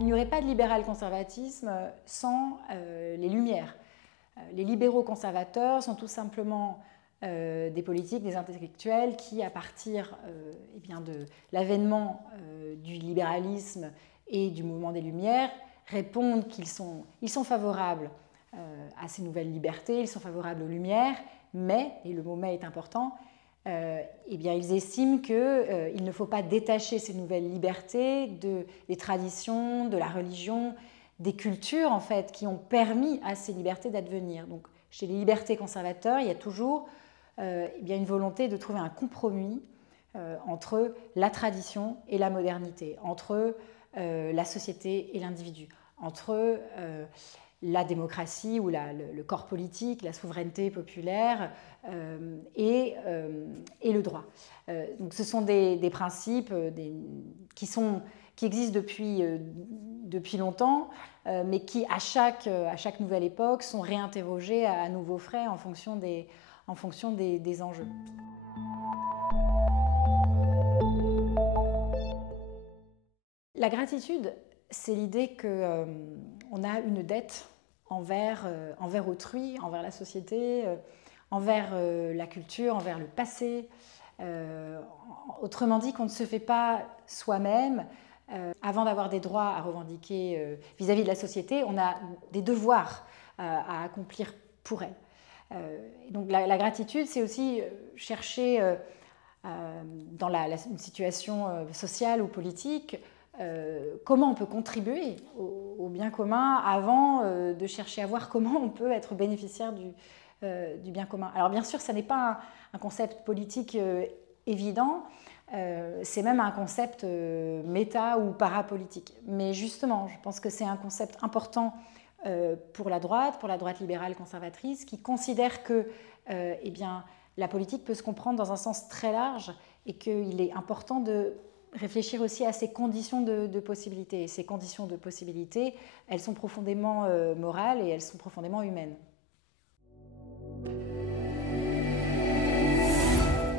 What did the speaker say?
Il n'y aurait pas de libéral-conservatisme sans les Lumières. Les libéraux conservateurs sont tout simplement des politiques, des intellectuels qui, à partir de l'avènement du libéralisme et du mouvement des Lumières, répondent qu'ils sont favorables à ces nouvelles libertés, ils sont favorables aux Lumières, mais, et le mot « mais » est important, ils estiment qu'il ne faut pas détacher ces nouvelles libertés des traditions, de la religion, des cultures en fait, qui ont permis à ces libertés d'advenir. Donc, chez les libertés conservateurs, il y a toujours une volonté de trouver un compromis entre la tradition et la modernité, entre la société et l'individu, entre la démocratie ou le corps politique, la souveraineté populaire et le droit. Donc ce sont des principes qui existent depuis longtemps, mais qui, à chaque nouvelle époque, sont réinterrogés à nouveau frais en fonction des enjeux. La gratitude, c'est l'idée qu'on a une dette envers autrui, envers la société, envers la culture, envers le passé. Autrement dit, qu'on ne se fait pas soi-même. Avant d'avoir des droits à revendiquer vis-à-vis de la société, on a des devoirs à accomplir pour elle. Donc la gratitude, c'est aussi chercher dans une situation sociale ou politique comment on peut contribuer au bien commun avant de chercher à voir comment on peut être bénéficiaire du bien commun. Alors bien sûr, ça n'est pas un concept politique évident, c'est même un concept méta ou parapolitique. Mais justement, je pense que c'est un concept important pour la droite libérale conservatrice, qui considère que la politique peut se comprendre dans un sens très large et qu'il est important de réfléchir aussi à ces conditions de possibilité. Et ces conditions de possibilité, elles sont profondément morales et elles sont profondément humaines.